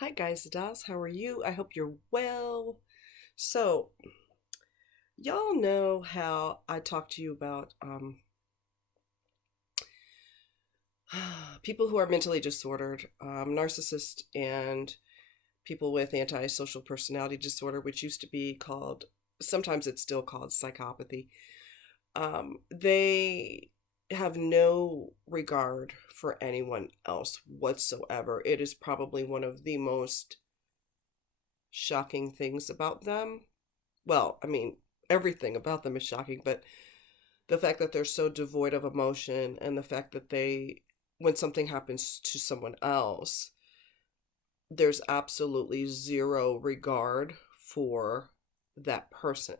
Hi guys, dolls. How are you? I hope you're well. So, y'all know how I talk to you about people who are mentally disordered, narcissists, and people with antisocial personality disorder, which used to be called, sometimes it's still called psychopathy. They have no regard for anyone else whatsoever. It is probably one of the most shocking things about them. Well, I mean, everything about them is shocking, but the fact that they're so devoid of emotion and the fact that when something happens to someone else, there's absolutely zero regard for that person.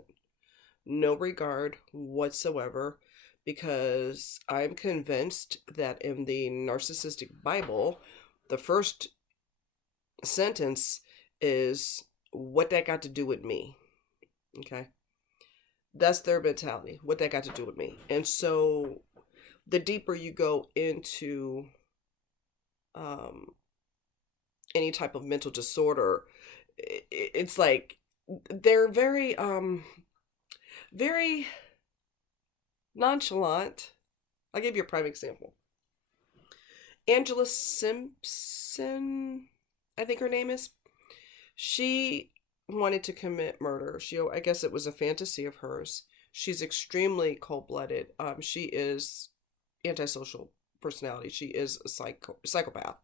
No regard whatsoever, because I'm convinced that in the narcissistic Bible, the first sentence is, "What that got to do with me?" Okay. That's their mentality. What that got to do with me? And so the deeper you go into um, any type of mental disorder, it's like they're very nonchalant. I'll give you a prime example. Angela Simpson, I think her name is. She wanted to commit murder. I guess it was a fantasy of hers. She's extremely cold-blooded. She is antisocial personality. She is a psychopath,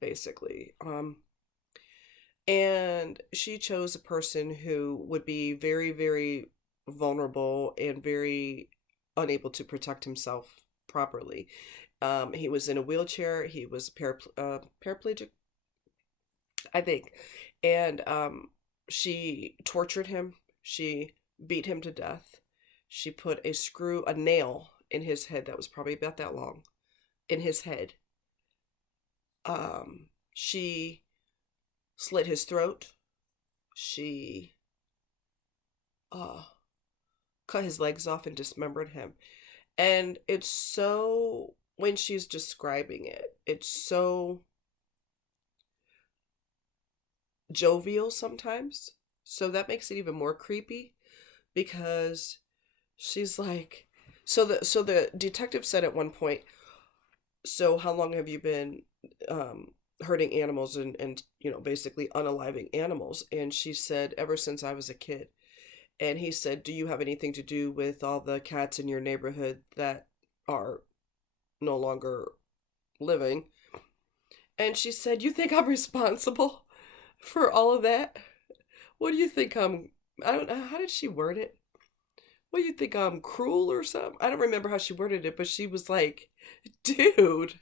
basically. And she chose a person who would be very, very vulnerable and very unable to protect himself properly. He was in a wheelchair. He was paraplegic, I think. And she tortured him. She beat him to death. She put a nail in his head that was probably about that long, in his head. She slit his throat. She uh, cut his legs off and dismembered him. And it's so, when she's describing it, it's so jovial sometimes. So that makes it even more creepy because she's like, so the detective said at one point, "So how long have you been hurting animals and basically unaliving animals?" And she said, "Ever since I was a kid." And he said, "Do you have anything to do with all the cats in your neighborhood that are no longer living?" And she said, "You think I'm responsible for all of that? What do you think I don't know, how did she word it? What do you think, I'm cruel or something?" I don't remember how she worded it, but she was like, "Dude."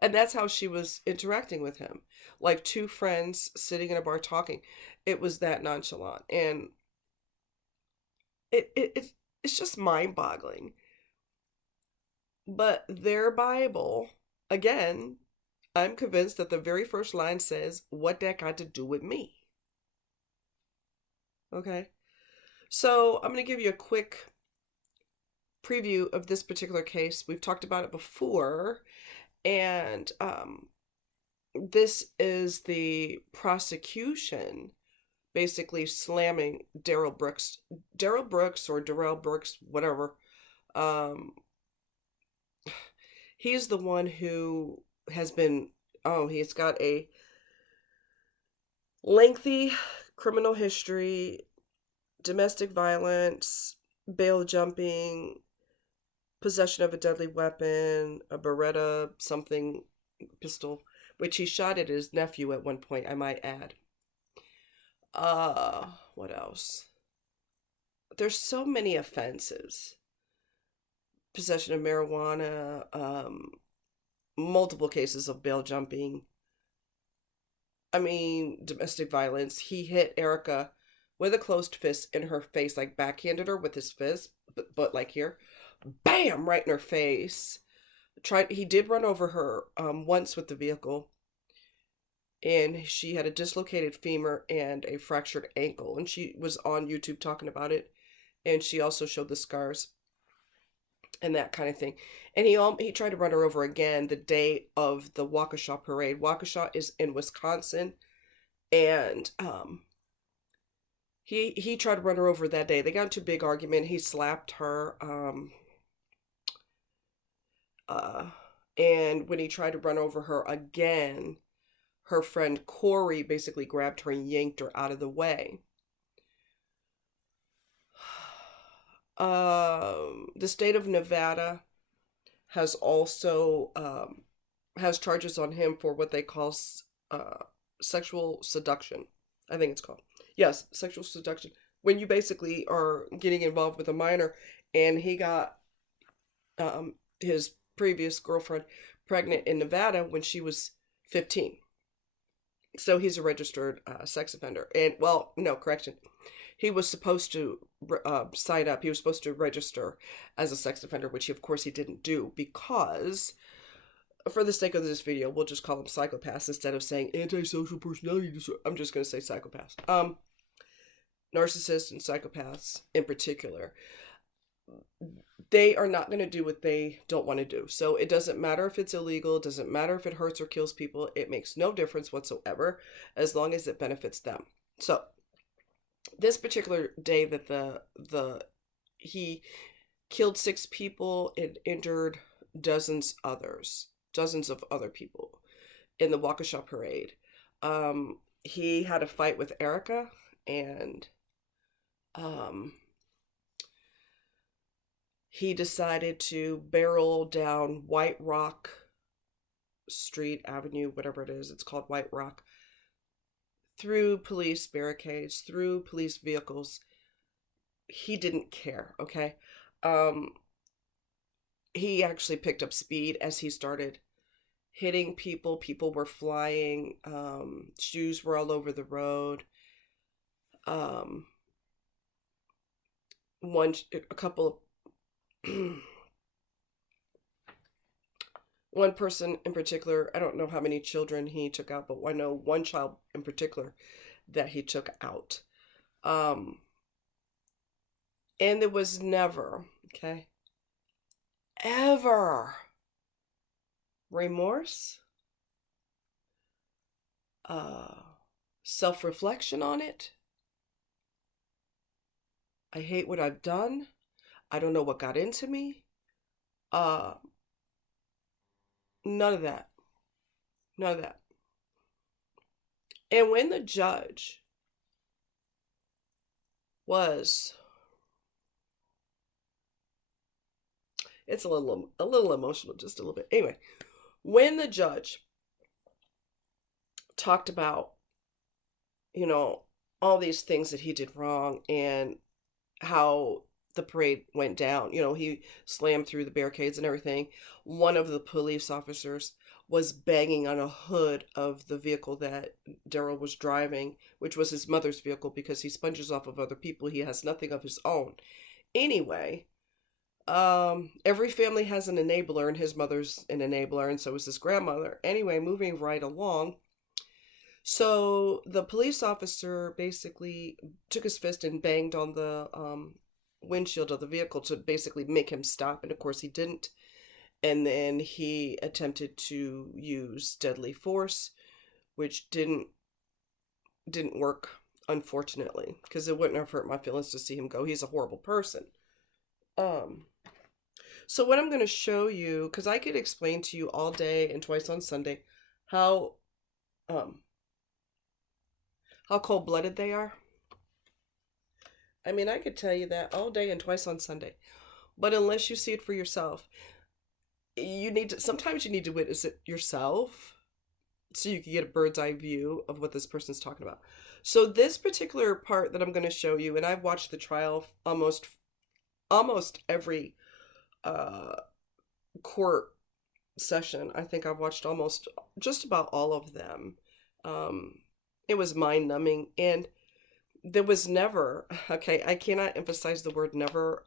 And that's how she was interacting with him. Like two friends sitting in a bar talking. It was that nonchalant. And it's just mind-boggling. But their Bible, again, I'm convinced that the very first line says, "What that got to do with me?" Okay. So I'm going to give you a quick preview of this particular case. We've talked about it before, and this is the prosecution basically slamming Darrell Brooks or Darrell Brooks, whatever. Um, he's the one who has been, oh, he's got a lengthy criminal history, domestic violence, bail jumping, possession of a deadly weapon, a Beretta something pistol, which he shot at his nephew at one point, I might add. What else? There's so many offenses. Possession of marijuana, multiple cases of bail jumping. I mean, domestic violence. He hit Erica with a closed fist in her face, like backhanded her with his fist, but like here, bam, right in her face. He did run over her once with the vehicle, and she had a dislocated femur and a fractured ankle, and she was on YouTube talking about it, and she also showed the scars and that kind of thing. And he tried to run her over again the day of the Waukesha parade. Waukesha is in Wisconsin. And he tried to run her over that day. They got into a big argument. He slapped her. Uh, and when he tried to run over her again, her friend Corey basically grabbed her and yanked her out of the way. The state of Nevada has also has charges on him for what they call sexual seduction. I think it's called. Yes, sexual seduction. When you basically are getting involved with a minor, and he got his previous girlfriend pregnant in Nevada when she was 15. So he's a registered sex offender. And, well, no, correction. He was supposed to sign up. He was supposed to register as a sex offender, which, of course, he didn't do because, for the sake of this video, we'll just call him psychopaths instead of saying antisocial personality disorder. I'm just going to say psychopaths. Narcissists and psychopaths in particular, they are not going to do what they don't want to do. So it doesn't matter if it's illegal. It doesn't matter if it hurts or kills people. It makes no difference whatsoever as long as it benefits them. So this particular day that he killed 6 people and injured dozens of other people in the Waukesha parade. He had a fight with Erica, and he decided to barrel down White Rock Street Avenue, whatever it is. It's called White Rock. Through police barricades, through police vehicles. He didn't care, okay? He actually picked up speed as he started hitting people. People were flying. Shoes were all over the road. One person in particular, I don't know how many children he took out, but I know one child in particular that he took out. And there was never, okay, ever remorse, self-reflection on it. I hate what I've done. I don't know what got into me. None of that. None of that. And when the judge was, it's a little emotional, just a little bit. Anyway, when the judge talked about, all these things that he did wrong and how the parade went down, he slammed through the barricades and everything. One of the police officers was banging on a hood of the vehicle that Darrell was driving, which was his mother's vehicle, because he sponges off of other people. He has nothing of his own. Anyway, every family has an enabler, and his mother's an enabler, and so is his grandmother. Anyway, moving right along. So the police officer basically took his fist and banged on the windshield of the vehicle to basically make him stop, and of course he didn't. And then he attempted to use deadly force, which didn't work, unfortunately, because it wouldn't have hurt my feelings to see him go. He's a horrible person. So what I'm going to show you, because I could explain to you all day and twice on Sunday how cold-blooded they are. I mean, I could tell you that all day and twice on Sunday. But unless you see it for yourself, sometimes you need to witness it yourself so you can get a bird's eye view of what this person's talking about. So this particular part that I'm going to show you, and I've watched the trial almost every court session. I think I've watched almost just about all of them. It was mind-numbing, and there was never, okay, I cannot emphasize the word never.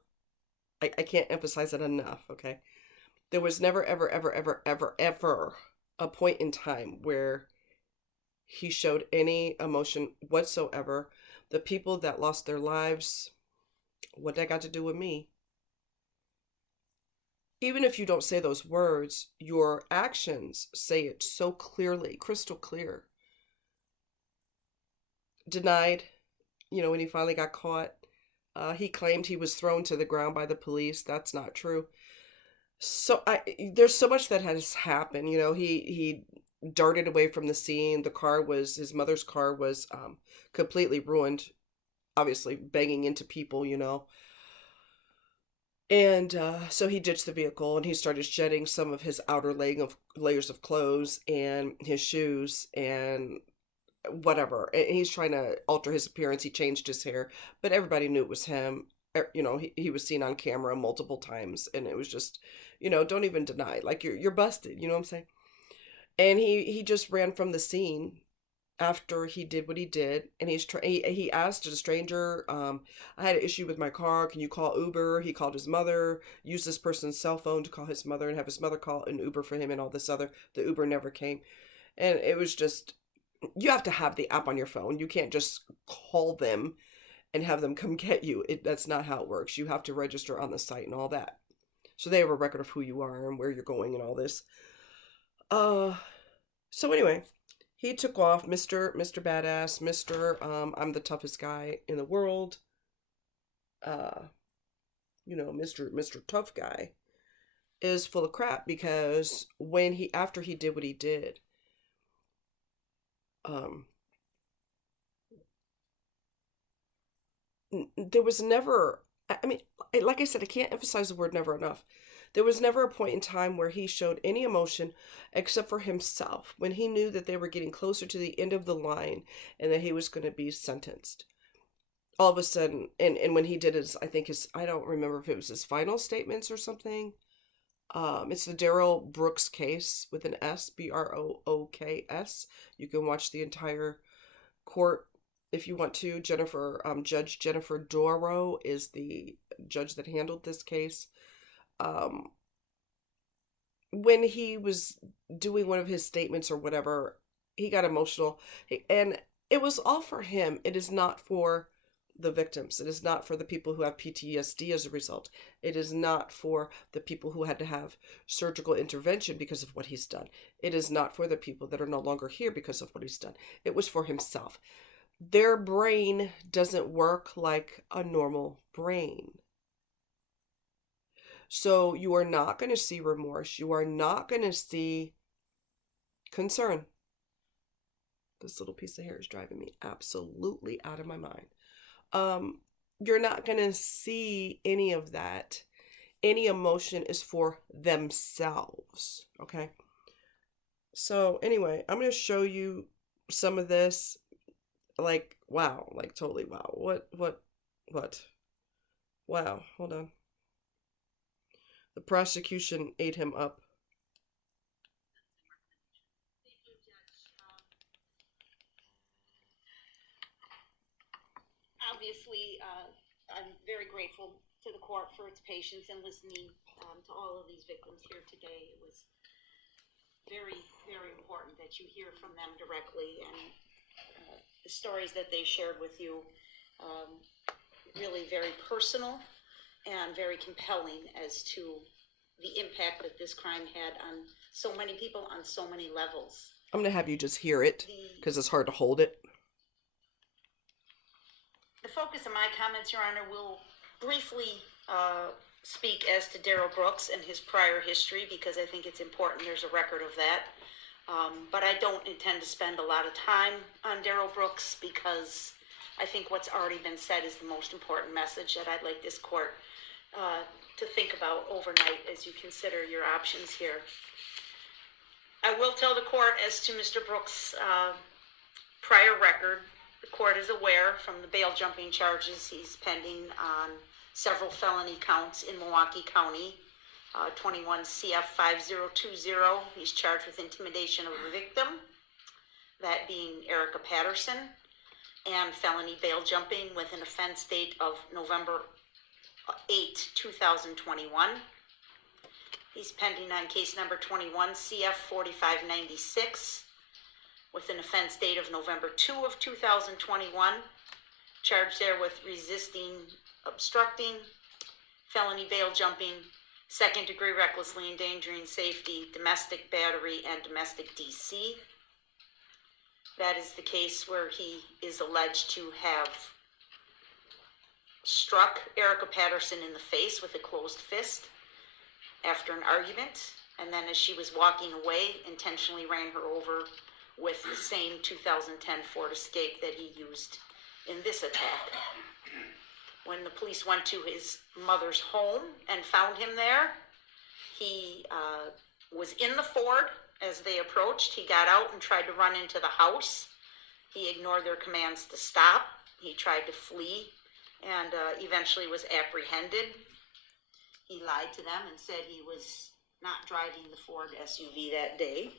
I can't emphasize it enough, okay? There was never, ever, ever, ever, ever, ever a point in time where he showed any emotion whatsoever. The people that lost their lives, what that got to do with me? Even if you don't say those words, your actions say it so clearly, crystal clear. denied, when he finally got caught. He claimed he was thrown to the ground by the police. That's not true. So there's so much that has happened. He darted away from the scene. His mother's car was completely ruined, obviously banging into people. And so he ditched the vehicle and he started shedding some of his outer layers of clothes and his shoes and whatever. And he's trying to alter his appearance. He changed his hair, but everybody knew it was him. He was seen on camera multiple times, and it was just, don't even deny. Like you're busted. You know what I'm saying? And he just ran from the scene after he did what he did, and he asked a stranger, I had an issue with my car, can you call Uber? He called his mother, used this person's cell phone to call his mother and have his mother call an Uber for him, and all this other. The Uber never came. And it was just, you have to have the app on your phone. You can't just call them and have them come get you. That's not how it works. You have to register on the site and all that, so they have a record of who you are and where you're going and all this. So anyway, he took off. Mr. Badass, I'm the toughest guy in the world. Mr. Tough Guy is full of crap, because after he did what he did, there was never, I mean, like I said, I can't emphasize the word never enough. There was never a point in time where he showed any emotion except for himself, when he knew that they were getting closer to the end of the line and that he was going to be sentenced. All of a sudden, and when he did I don't remember if it was his final statements or something. It's the Darrell Brooks case with an S, Brooks. You can watch the entire court if you want to. Judge Jennifer Doro is the judge that handled this case. When he was doing one of his statements or whatever, he got emotional, and it was all for him. It is not for the victims. It is not for the people who have PTSD as a result. It is not for the people who had to have surgical intervention because of what he's done. It is not for the people that are no longer here because of what he's done. It was for himself. Their brain doesn't work like a normal brain. So you are not going to see remorse. You are not going to see concern. This little piece of hair is driving me absolutely out of my mind. You're not going to see any of that. Any emotion is for themselves. Okay. So anyway, I'm going to show you some of this. Like, wow, like totally wow. What? Wow, hold on. The prosecution ate him up. Obviously, I'm very grateful to the court for its patience in listening to all of these victims here today. It was very, very important that you hear from them directly, and the stories that they shared with you, really very personal and very compelling as to the impact that this crime had on so many people on so many levels. I'm going to have you just hear it because it's hard to hold it. The focus of my comments, Your Honor, will briefly speak as to Darrell Brooks and his prior history, because I think it's important there's a record of that. But I don't intend to spend a lot of time on Darrell Brooks, because I think what's already been said is the most important message that I'd like this court to think about overnight as you consider your options here. I will tell the court as to Mr. Brooks' prior record. The court is aware from the bail jumping charges he's pending on several felony counts in Milwaukee County. 21 CF 5020, he's charged with intimidation of a victim, that being Erica Patterson, and felony bail jumping with an offense date of November 8, 2021. He's pending on case number 21 CF 4596 with an offense date of November 2 of 2021, charged there with resisting, obstructing, felony bail jumping, second degree recklessly endangering safety, domestic battery, and domestic DC. That is the case where he is alleged to have struck Erica Patterson in the face with a closed fist after an argument, and then as she was walking away, intentionally ran her over with the same 2010 Ford Escape that he used in this attack. When the police went to his mother's home and found him there, he was in the Ford. As they approached, he got out and tried to run into the house. He ignored their commands to stop. He tried to flee and eventually was apprehended. He lied to them and said he was not driving the Ford SUV that day,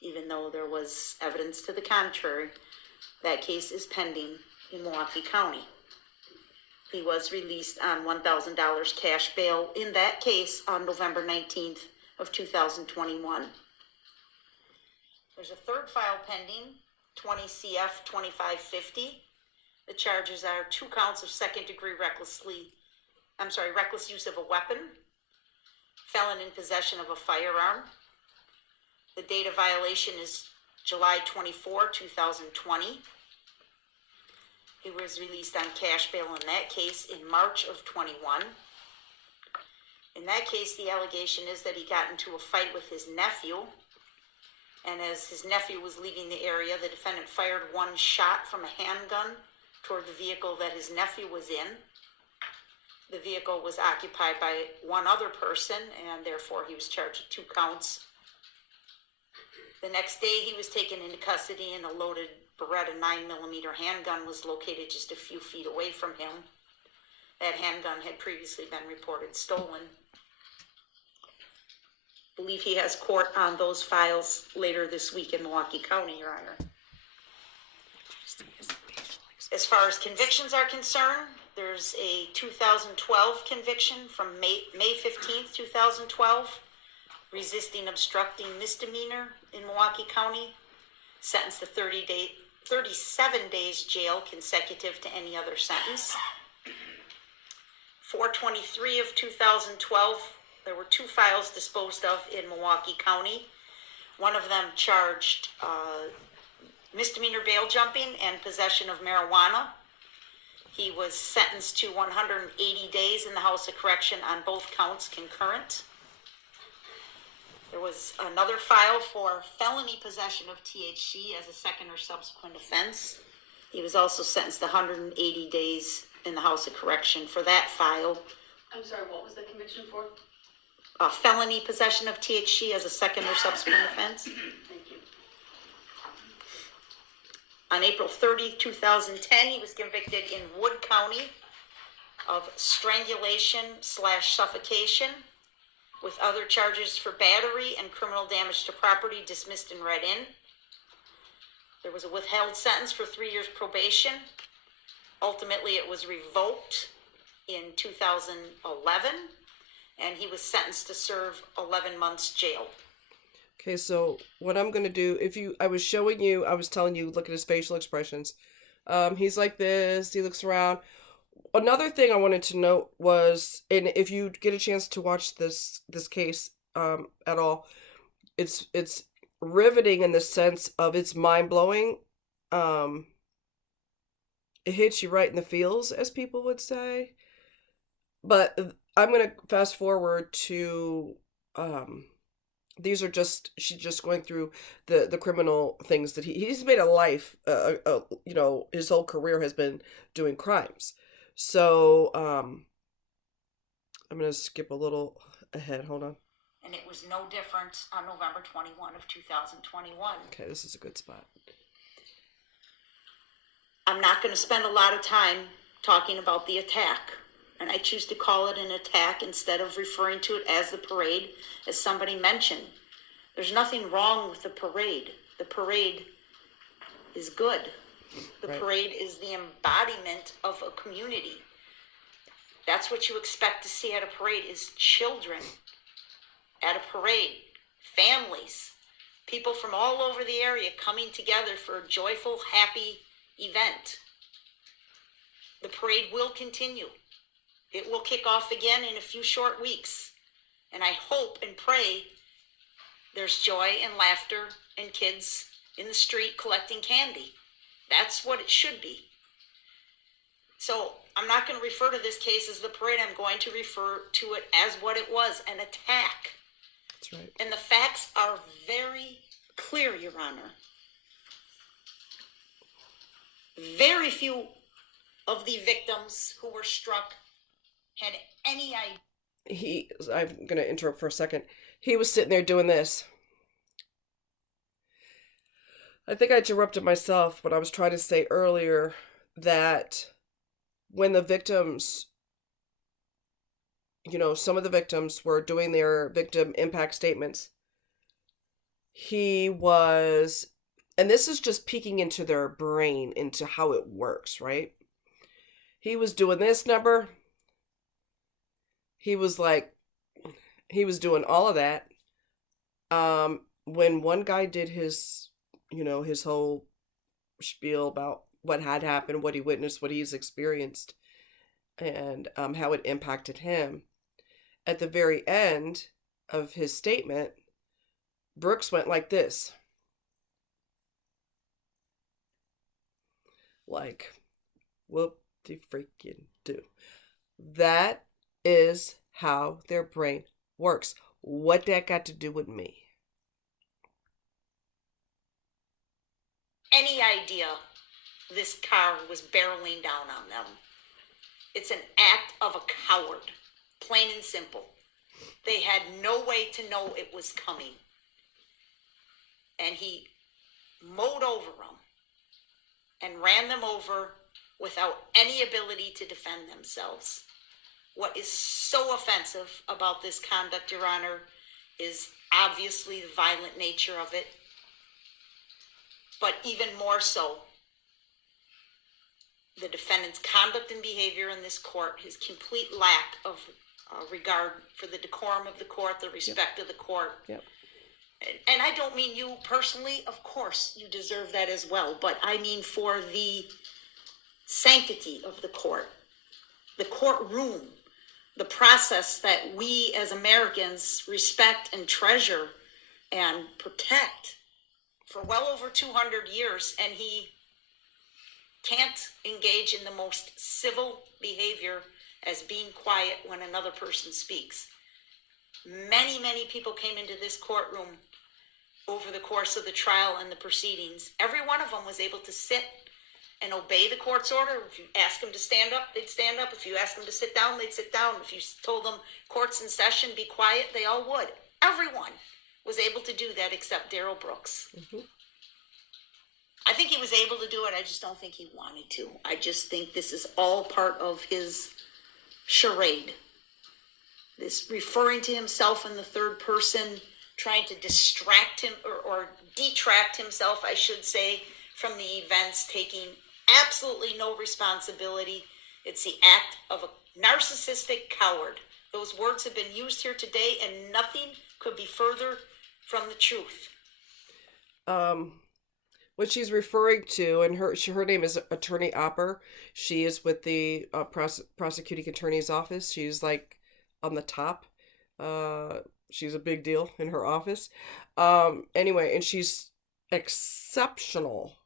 even though there was evidence to the contrary. That case is pending in Milwaukee County. He was released on $1,000 cash bail in that case on November 19th of 2021. There's a third file pending, 20 CF 2550. The charges are 2 counts of second-degree reckless use of a weapon, felon in possession of a firearm. The date of violation is July 24, 2020. He was released on cash bail in that case in March of 21. In that case, the allegation is that he got into a fight with his nephew, and as his nephew was leaving the area, the defendant fired 1 shot from a handgun toward the vehicle that his nephew was in. The vehicle was occupied by 1 other person, and therefore he was charged with 2 counts. The next day, he was taken into custody, and a loaded Beretta 9mm handgun was located just a few feet away from him. That handgun had previously been reported stolen. I believe he has court on those files later this week in Milwaukee County, Your Honor. As far as convictions are concerned, there's a 2012 conviction from May 15th, 2012, resisting obstructing misdemeanor in Milwaukee County, sentenced to 37 days jail consecutive to any other sentence. 4/23 of 2012, there were 2 files disposed of in Milwaukee County. One of them charged misdemeanor bail jumping and possession of marijuana. He was sentenced to 180 days in the House of Correction on both counts concurrent. There was another file for felony possession of THC as a second or subsequent offense. He was also sentenced to 180 days in the House of Correction for that file. I'm sorry, what was the conviction for? Felony possession of THC as a second or subsequent offense. Thank you. On April 30, 2010, he was convicted in Wood County of strangulation/suffocation with other charges for battery and criminal damage to property dismissed and read in. There was a withheld sentence for 3 years probation. Ultimately, it was revoked in 2011, and he was sentenced to serve 11 months jail. Okay, so what I'm going to do, I was telling you, look at his facial expressions. He's like this, he looks around. Another thing I wanted to note was, and if you get a chance to watch this case at all, it's riveting in the sense of it's mind-blowing. It hits you right in the feels, as people would say. But I'm going to fast forward to she's just going through the criminal things that he's made a life, his whole career has been doing crimes. So, I'm going to skip a little ahead. Hold on. And it was no different on November 21 of 2021. Okay, this is a good spot. I'm not going to spend a lot of time talking about the attack. And I choose to call it an attack instead of referring to it as the parade, as somebody mentioned. There's nothing wrong with the parade. The parade is good. The Right. parade is the embodiment of a community. That's what you expect to see at a parade, is children at a parade, families, people from all over the area coming together for a joyful, happy event. The parade will continue. It will kick off again in a few short weeks. And I hope and pray there's joy and laughter and kids in the street collecting candy. That's what it should be. So I'm not going to refer to this case as the parade. I'm going to refer to it as what it was, an attack. That's right. And the facts are very clear, Your Honor. Very few of the victims who were struck had any idea. I'm going to interrupt for a second. He was sitting there doing this. I think I interrupted myself when I was trying to say earlier that when the victims, some of the victims were doing their victim impact statements, he was, and this is just peeking into their brain, into how it works, right? He was doing this number. He was doing all of that. When one guy did his, his whole spiel about what had happened, what he witnessed, what he's experienced, and how it impacted him. At the very end of his statement, Brooks went like this. Like, whoop-de-freaking do. That is how their brain works. What that got to do with me? Any idea this car was barreling down on them. It's an act of a coward, plain and simple. They had no way to know it was coming. And he mowed over them and ran them over without any ability to defend themselves. What is so offensive about this conduct, Your Honor, is obviously the violent nature of it, but even more so, the defendant's conduct and behavior in this court, his complete lack of regard for the decorum of the court, the respect of the court. Yep. And I don't mean you personally, of course you deserve that as well, but I mean for the sanctity of the court, the courtroom, the process that we as Americans respect and treasure and protect for well over 200 years, and he can't engage in the most civil behavior as being quiet when another person speaks. Many, many people came into this courtroom over the course of the trial and the proceedings. Every one of them was able to sit and obey the court's order. If you asked them to stand up, they'd stand up. If you asked them to sit down, they'd sit down. If you told them court's in session, be quiet, they all would. Everyone was able to do that except Darrell Brooks. Mm-hmm. I think he was able to do it. I just don't think he wanted to. I just think this is all part of his charade. This referring to himself in the third person, trying to distract him or detract himself, I should say, from the events, taking absolutely no responsibility. It's the act of a narcissistic coward. Those words have been used here today, and nothing could be further from the truth. What she's referring to, and her name is Attorney Opper. She is with the prosecuting attorney's office. She's like on the top. She's a big deal in her office. Anyway, and she's exceptional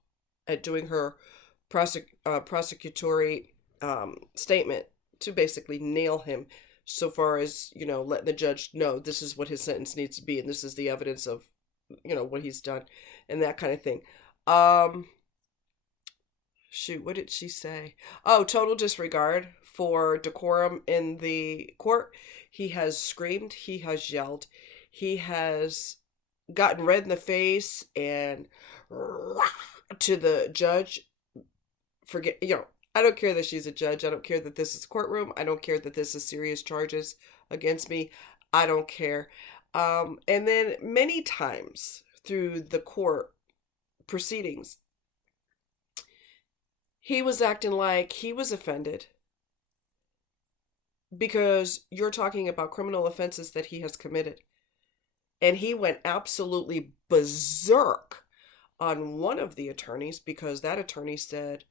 at doing her prosecutory statement to basically nail him, so far as, let the judge know this is what his sentence needs to be, and this is the evidence of, what he's done, and that kind of thing. Shoot, what did she say? Oh, total disregard for decorum in the court. He has screamed, he has yelled, he has gotten red in the face and to the judge. I don't care that she's a judge. I don't care that this is a courtroom. I don't care that this is serious charges against me. I don't care. And then many times through the court proceedings, he was acting like he was offended because you're talking about criminal offenses that he has committed. And he went absolutely berserk on one of the attorneys because that attorney said,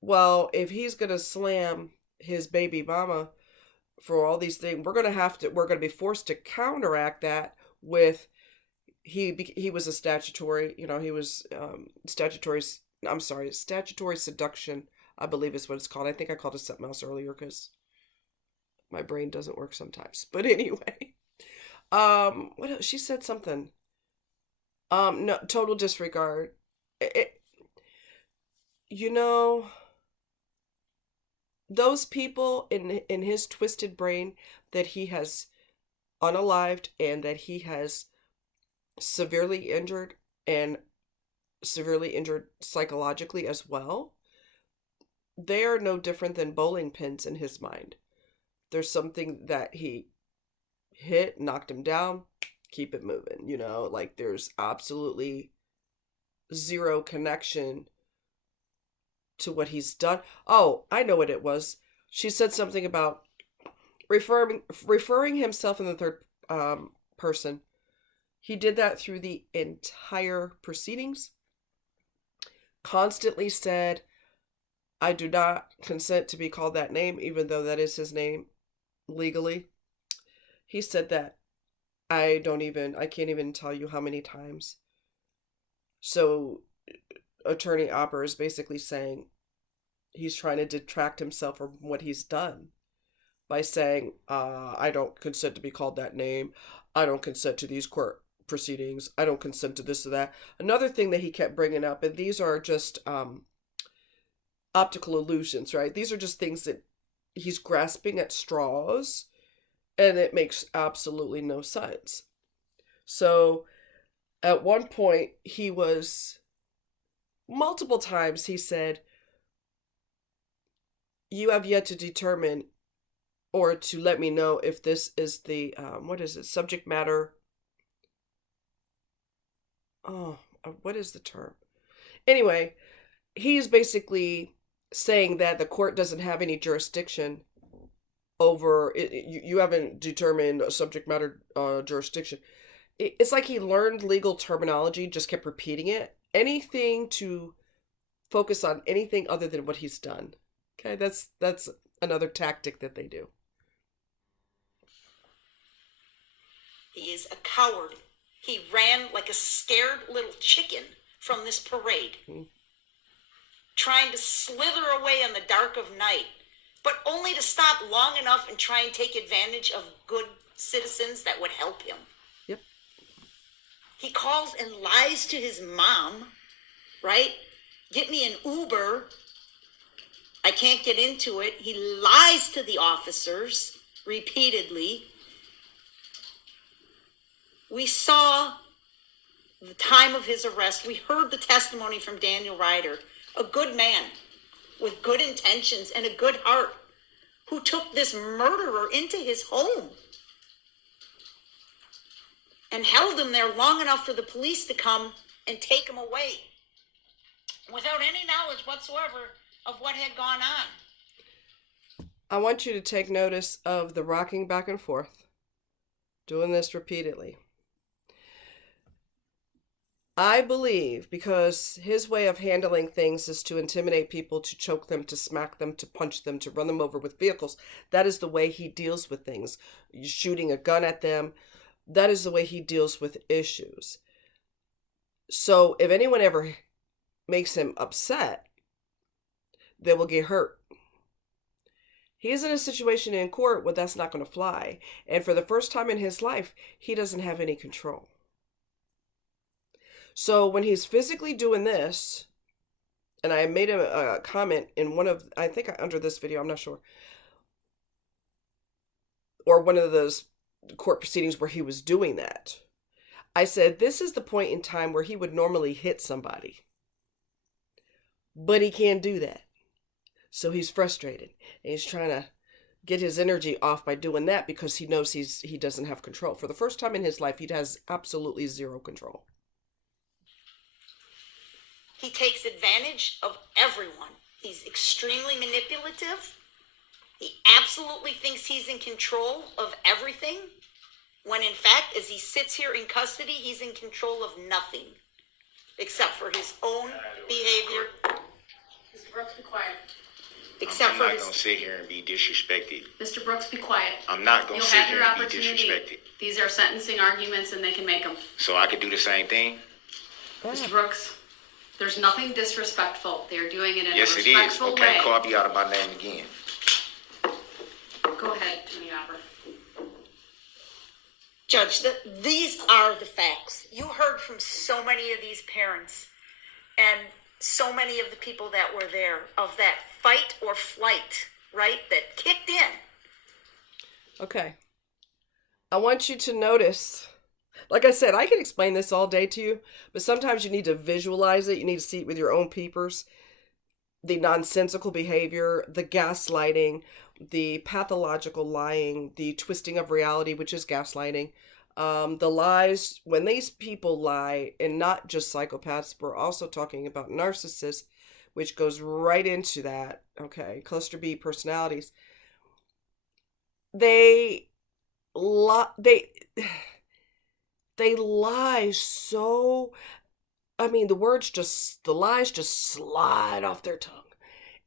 well, if he's going to slam his baby mama for all these things, we're going to be forced to counteract that with he was a statutory, he was statutory seduction, I believe is what it's called. I think I called it something else earlier because my brain doesn't work sometimes. But anyway, what else? She said something. No, total disregard. You know, those people in his twisted brain that he has unalived and that he has severely injured and severely injured psychologically as well, they are no different than bowling pins in his mind. There's something that he hit, knocked him down, keep it moving, like there's absolutely zero connection to what he's done. Oh, I know what it was. She said something about referring himself in the third person. He did that through the entire proceedings. Constantly said, I do not consent to be called that name, even though that is his name legally. He said that. I can't even tell you how many times. So Attorney Opper is basically saying he's trying to detract himself from what he's done by saying, I don't consent to be called that name. I don't consent to these court proceedings. I don't consent to this or that. Another thing that he kept bringing up, and these are just optical illusions, right? These are just things that he's grasping at straws, and it makes absolutely no sense. So at one point, multiple times he said, you have yet to determine or to let me know if this is the, subject matter. Oh, what is the term? Anyway, he's basically saying that the court doesn't have any jurisdiction over it. You haven't determined a subject matter jurisdiction. It's like he learned legal terminology, just kept repeating it. Anything to focus on anything other than what he's done. Okay, that's another tactic that they do. He is a coward. He ran like a scared little chicken from this parade, trying to slither away in the dark of night, but only to stop long enough and try and take advantage of good citizens that would help him. Yep. He calls and lies to his mom, right? Get me an Uber. I can't get into it. He lies to the officers repeatedly. We saw the time of his arrest. We heard the testimony from Daniel Ryder, a good man with good intentions and a good heart who took this murderer into his home and held him there long enough for the police to come and take him away without any knowledge whatsoever of what had gone on. I want you to take notice of the rocking back and forth, doing this repeatedly. I believe because his way of handling things is to intimidate people, to choke them, to smack them, to punch them, to run them over with vehicles. That is the way he deals with things. Shooting a gun at them. That is the way he deals with issues. So if anyone ever makes him upset, they will get hurt. He's in a situation in court where that's not going to fly. And for the first time in his life, he doesn't have any control. So when he's physically doing this, and I made a comment in I think under this video, I'm not sure, or one of those court proceedings where he was doing that, I said, this is the point in time where he would normally hit somebody. But he can't do that. So he's frustrated. And he's trying to get his energy off by doing that because he knows he doesn't have control. For the first time in his life, he has absolutely zero control. He takes advantage of everyone. He's extremely manipulative. He absolutely thinks he's in control of everything, when in fact, as he sits here in custody, he's in control of nothing except for his own behavior. Mr. Brooks, be quiet. except I'm for not his... going to sit here and be disrespected. Mr. Brooks, be quiet. I'm not going to You'll sit have here your and be opportunity. disrespected. These are sentencing arguments and they can make them. So I could do the same thing? Mr. Brooks, there's nothing disrespectful. They're doing it in Yes, a it is. respectful Okay, way. call me out of my name again. Go ahead, Attorney Opera. Judge, these are the facts. You heard from so many of these parents and so many of the people that were there of that fight or flight, right, that kicked in. Okay. I want you to notice, like I said, I can explain this all day to you, but sometimes you need to visualize it. You need to see it with your own peepers. The nonsensical behavior, the gaslighting, the pathological lying, the twisting of reality, which is gaslighting, the lies. When these people lie, and not just psychopaths, we're also talking about narcissists, which goes right into that. Okay, cluster B personalities. They lie. They lie so. I mean, the lies just slide off their tongue.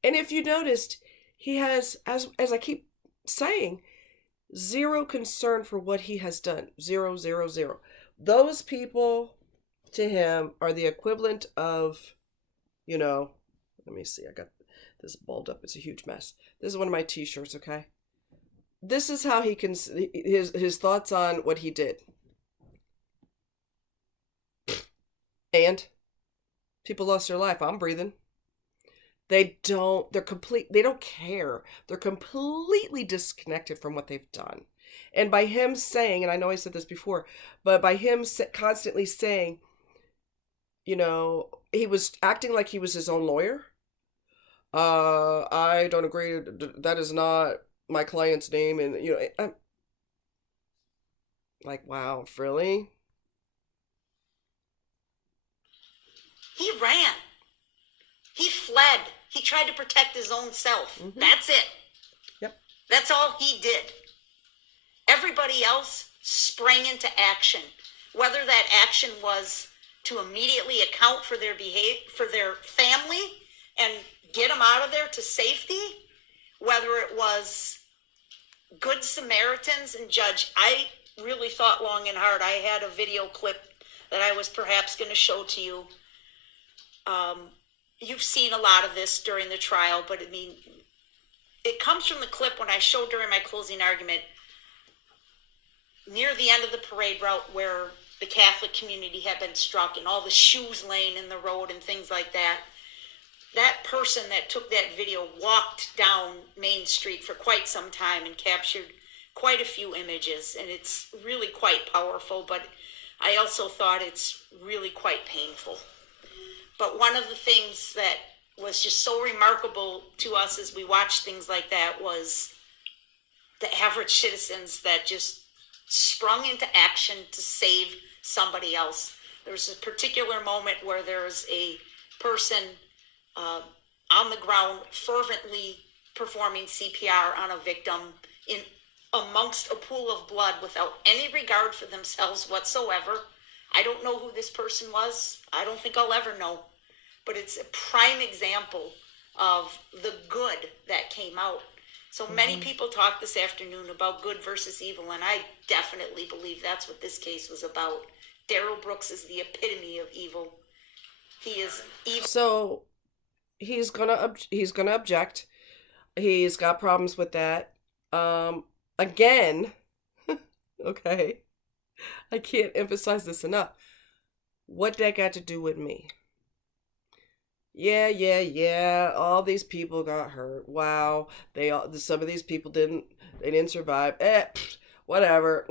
And if you noticed, he has, as I keep saying, zero concern for what he has done. Zero, zero, zero. Those people to him are the equivalent of, let me see, I got this balled up. It's a huge mess. This is one of my t-shirts, okay? This is how he can, his thoughts on what he did. And people lost their life. I'm breathing. They don't care. They're completely disconnected from what they've done. And by him saying, and I know I said this before, but by him constantly saying, he was acting like he was his own lawyer. I don't agree. That is not my client's name. And, I'm like, wow, really? He ran. He fled. He tried to protect his own self. Mm-hmm. That's it. Yep. That's all he did. Everybody else sprang into action. Whether that action was to immediately account for their family and get them out of there to safety, whether it was good Samaritans. And Judge, I really thought long and hard. I had a video clip that I was perhaps going to show to you. You've seen a lot of this during the trial, but I mean, it comes from the clip when I showed during my closing argument near the end of the parade route where the Catholic community had been struck and all the shoes laying in the road and things like that. That person that took that video walked down Main Street for quite some time and captured quite a few images, and it's really quite powerful, but I also thought it's really quite painful. But one of the things that was just so remarkable to us as we watched things like that was the average citizens that just sprung into action to save somebody else. There was a particular moment where there was a person on the ground fervently performing CPR on a victim in amongst a pool of blood without any regard for themselves whatsoever. I don't know who this person was. I don't think I'll ever know. But it's a prime example of the good that came out. So many people talked this afternoon about good versus evil, and I definitely believe that's what this case was about. Darrell Brooks is the epitome of evil. He is evil. So he's gonna object. He's got problems with that. Again, okay. I can't emphasize this enough. What that got to do with me? Yeah. All these people got hurt. Wow. Some of these people didn't survive. Whatever.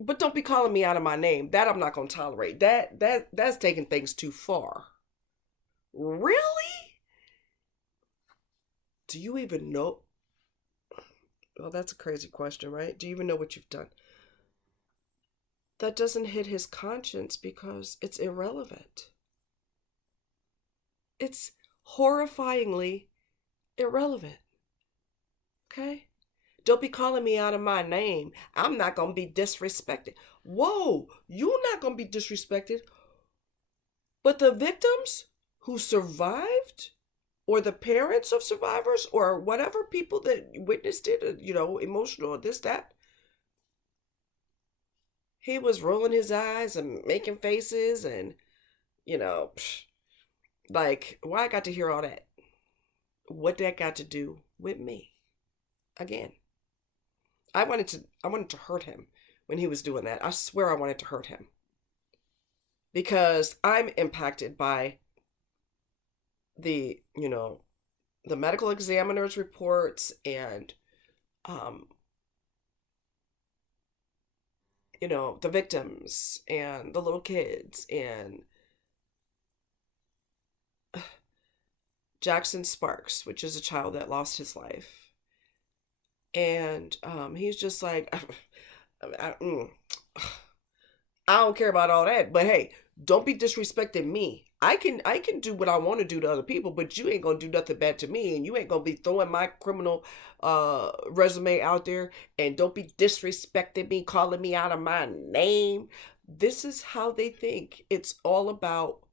But don't be calling me out of my name. That I'm not going to tolerate. That's taking things too far. Really? Do you even know? Well, that's a crazy question, right? Do you even know what you've done? That doesn't hit his conscience because it's irrelevant. It's horrifyingly irrelevant. Okay? Don't be calling me out of my name. I'm not going to be disrespected. Whoa, you're not going to be disrespected. But the victims who survived or the parents of survivors or whatever people that witnessed it, emotional, this, that. He was rolling his eyes and making faces and, like, why I got to hear all that? What that got to do with me? Again, I wanted to hurt him when he was doing that. I swear I wanted to hurt him. Because I'm impacted by the medical examiner's reports and, the victims and the little kids and Jackson Sparks, which is a child that lost his life. And he's just like, I don't care about all that, but hey, don't be disrespecting me. I can do what I want to do to other people, but you ain't gonna do nothing bad to me, and you ain't gonna be throwing my criminal resume out there, and don't be disrespecting me, calling me out of my name. This is how they think. It's all about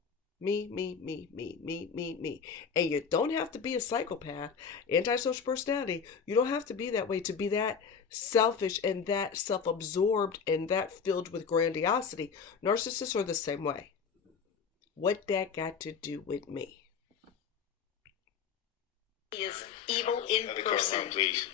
me, me, me, me, me, me, me. And you don't have to be a psychopath, antisocial personality. You don't have to be that way to be that selfish and that self-absorbed and that filled with grandiosity. Narcissists are the same way. What that got to do with me? He is evil in person. Please.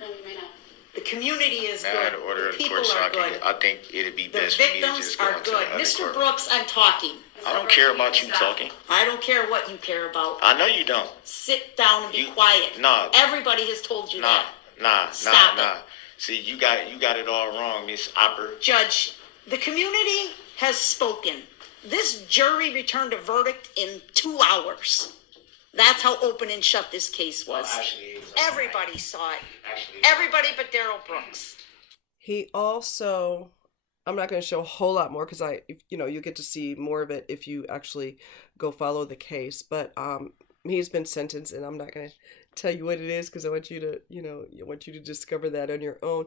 No, you may not. The community is May I good. have order The of the people court so are good. I think it'd be The best for me to victims just go are into good. the other Mr. court. Brooks, I'm talking. I don't care about you talking. I don't care what you care about. I know you don't. Sit down and be You- quiet. Nah. Everybody has told you that. Stop it. See, you got it all wrong, Miss Opper. Judge, the community has spoken. This jury returned a verdict in 2 hours. That's how open and shut this case was. Actually, it was Everybody saw it. Actually, Everybody but Darrell Brooks. He also, I'm not going to show a whole lot more because you get to see more of it if you actually go follow the case. But he's been sentenced, and I'm not going to tell you what it is because I want you to, I want you to discover that on your own.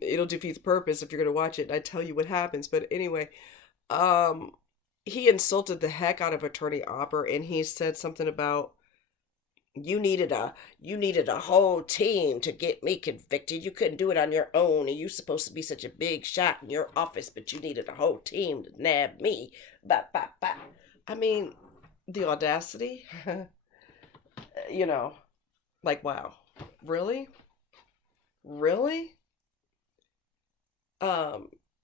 It'll defeat the purpose if you're going to watch it and I tell you what happens. But anyway, he insulted the heck out of Attorney Opper, and he said something about you needed a whole team to get me convicted. You couldn't do it on your own, and you supposed to be such a big shot in your office, but you needed a whole team to nab me. Bah, bah, bah. I mean, the audacity. Like, wow, really?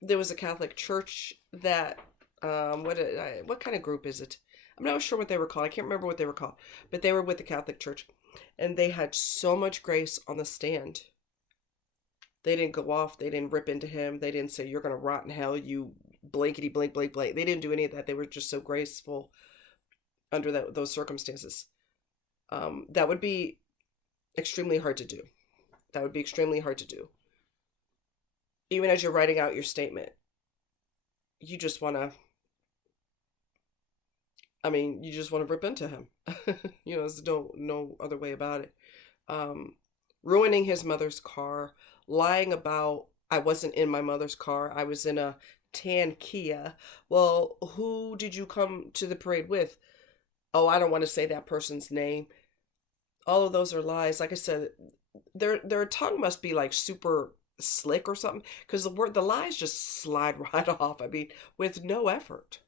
There was a Catholic church that what kind of group is it? I'm not sure what they were called. I can't remember what they were called, but they were with the Catholic Church, and they had so much grace on the stand. They didn't go off. They didn't rip into him. They didn't say, you're going to rot in hell, you blankety blank blank blank. They didn't do any of that. They were just so graceful under those circumstances. That would be extremely hard to do. Even as you're writing out your statement, you just want to rip into him. There's no other way about it. Ruining his mother's car, lying about, I wasn't in my mother's car, I was in a tan Kia. Well, who did you come to the parade with? Oh, I don't want to say that person's name. All of those are lies. Like I said, their tongue must be like super slick or something, because the lies just slide right off. I mean, with no effort.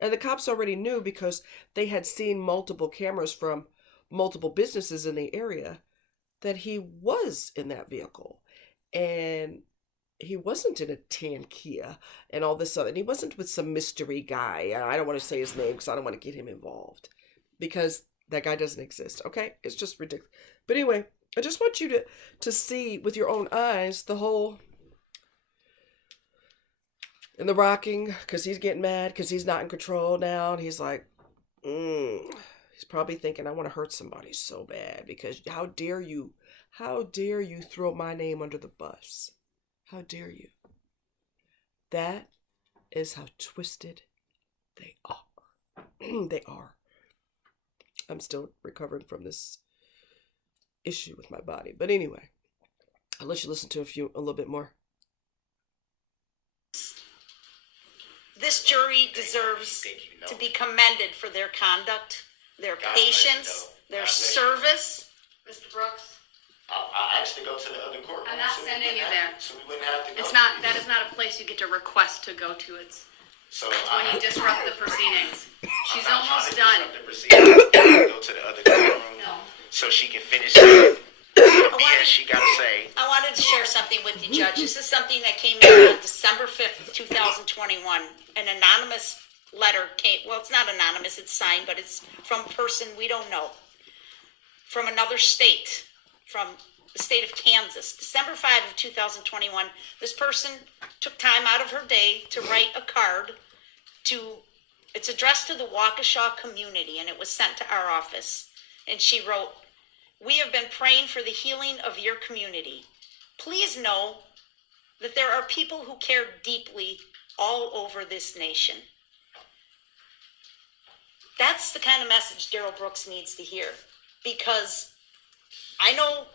And the cops already knew because they had seen multiple cameras from multiple businesses in the area that he was in that vehicle. And he wasn't in a tan Kia and all this other. And he wasn't with some mystery guy. I don't want to say his name because I don't want to get him involved. Because that guy doesn't exist, okay? It's just ridiculous. But anyway, I just want you to see with your own eyes the whole... And the rocking, because he's getting mad, because he's not in control now. And he's like, he's probably thinking, I want to hurt somebody so bad. Because how dare you throw my name under the bus? How dare you? That is how twisted they are. They are. I'm still recovering from this issue with my body. But anyway, I'll let you listen to a little bit more. This jury deserves to be commended for their conduct. their God bless you, patience, though. their God bless you. service. Mr. Brooks, I asked to go to the other courtroom. I'm not so we sending wouldn't you have- there. So we wouldn't have to go. it's not, that is not a place you get to request to go to. It's when you disrupt the proceedings. She's I'm not almost trying done. to disrupt the proceedings. Go to the other courtroom No. so she can finish the BS she got to say. I wanted to share something with you, Judge. This is something that came in on December 5th, 2021. An anonymous letter came, well, it's not anonymous, it's signed, but it's from a person we don't know, from another state, from the state of Kansas. December 5 of 2021, this person took time out of her day to write a card it's addressed to the Waukesha community, and it was sent to our office. And she wrote, "We have been praying for the healing of your community. Please know that there are people who care deeply all over this nation." That's the kind of message Darrell Brooks needs to hear, because I know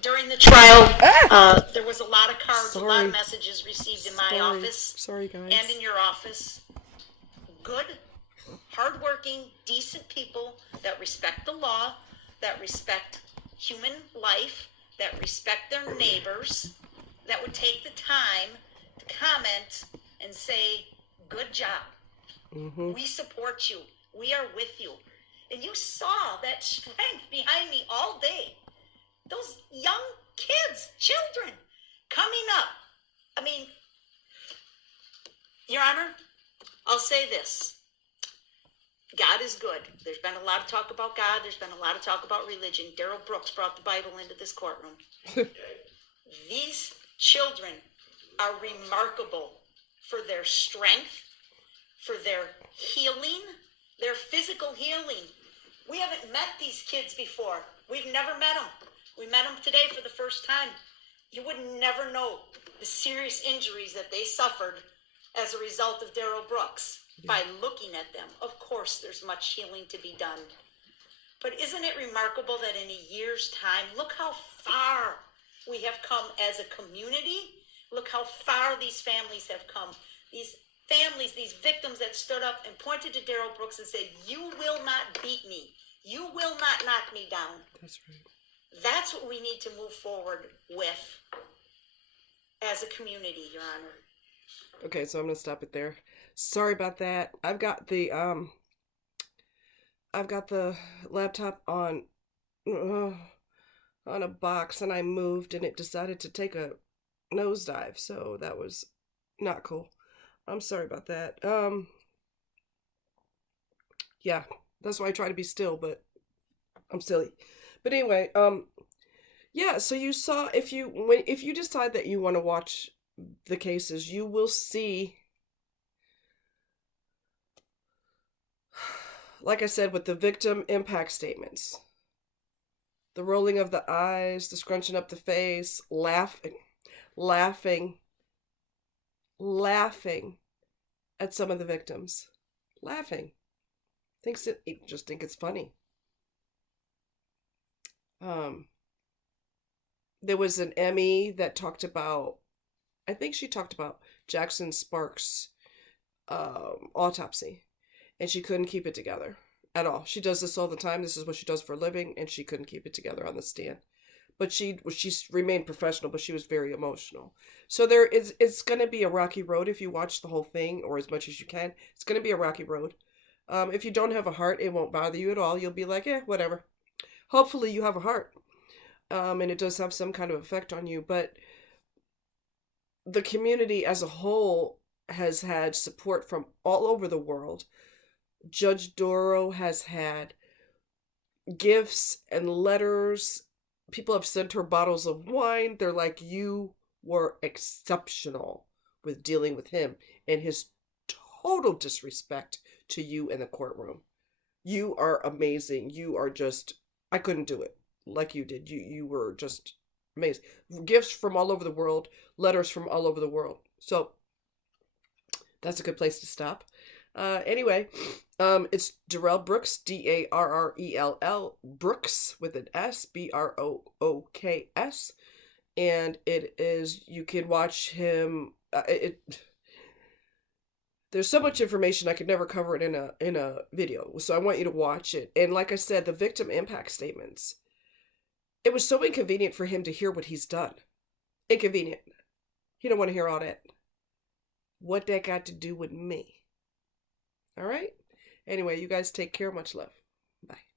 during the trial, there was a lot of cards, a lot of messages received in my office. Sorry, guys. And in your office. Good, hardworking, decent people that respect the law, that respect human life, that respect their neighbors, that would take the time to comment and say, "Good job. We support you. We are with you." And you saw that strength behind me all day. Those young kids, children, coming up. I mean, Your Honor, I'll say this. God is good. There's been a lot of talk about God. There's been a lot of talk about religion. Darrell Brooks brought the Bible into this courtroom. These children are remarkable for their strength, for their healing, their physical healing. We haven't met these kids before. We've never met them. We met them today for the first time. You would never know the serious injuries that they suffered as a result of Darrell Brooks by looking at them. Of course, there's much healing to be done. But isn't it remarkable that in a year's time, look how far we have come as a community. Look how far these families have come. These families, these victims that stood up and pointed to Darrell Brooks and said, "You will not beat me. You will not knock me down." That's right. That's what we need to move forward with as a community, Your Honor. Okay, so I'm gonna stop it there. Sorry about that. I've got the laptop on a box, and I moved, and it decided to take a nosedive, so that was not cool. I'm sorry about that. Yeah, that's why I try to be still, but I'm silly. But anyway, yeah, so you saw, if you decide that you want to watch the cases, you will see, like I said, with the victim impact statements, the rolling of the eyes, the scrunching up the face, laughing at some of the victims, laughing, just think it's funny. There was an Emmy that talked about, I think she talked about Jackson Sparks' autopsy, and she couldn't keep it together at all. She does this all the time. This is what she does for a living, and she couldn't keep it together on the stand. But she remained professional, but she was very emotional. So it's going to be a rocky road if you watch the whole thing, or as much as you can. It's going to be a rocky road. If you don't have a heart, it won't bother you at all. You'll be like, whatever. Hopefully you have a heart. And it does have some kind of effect on you. But the community as a whole has had support from all over the world. Judge Doro has had gifts and letters. People have sent her bottles of wine. They're like, "You were exceptional with dealing with him and his total disrespect to you in the courtroom. You are amazing. You are just, I couldn't do it like you did. You were just amazing." Gifts from all over the world, letters from all over the world. So that's a good place to stop. Anyway, it's Darrell Brooks, Darrell Brooks with an S, Brooks, and it is, you can watch him. There's so much information I could never cover it in a video. So I want you to watch it. And like I said, the victim impact statements. It was so inconvenient for him to hear what he's done. Inconvenient. He don't want to hear all that. What that got to do with me? All right? Anyway, you guys take care. Much love. Bye.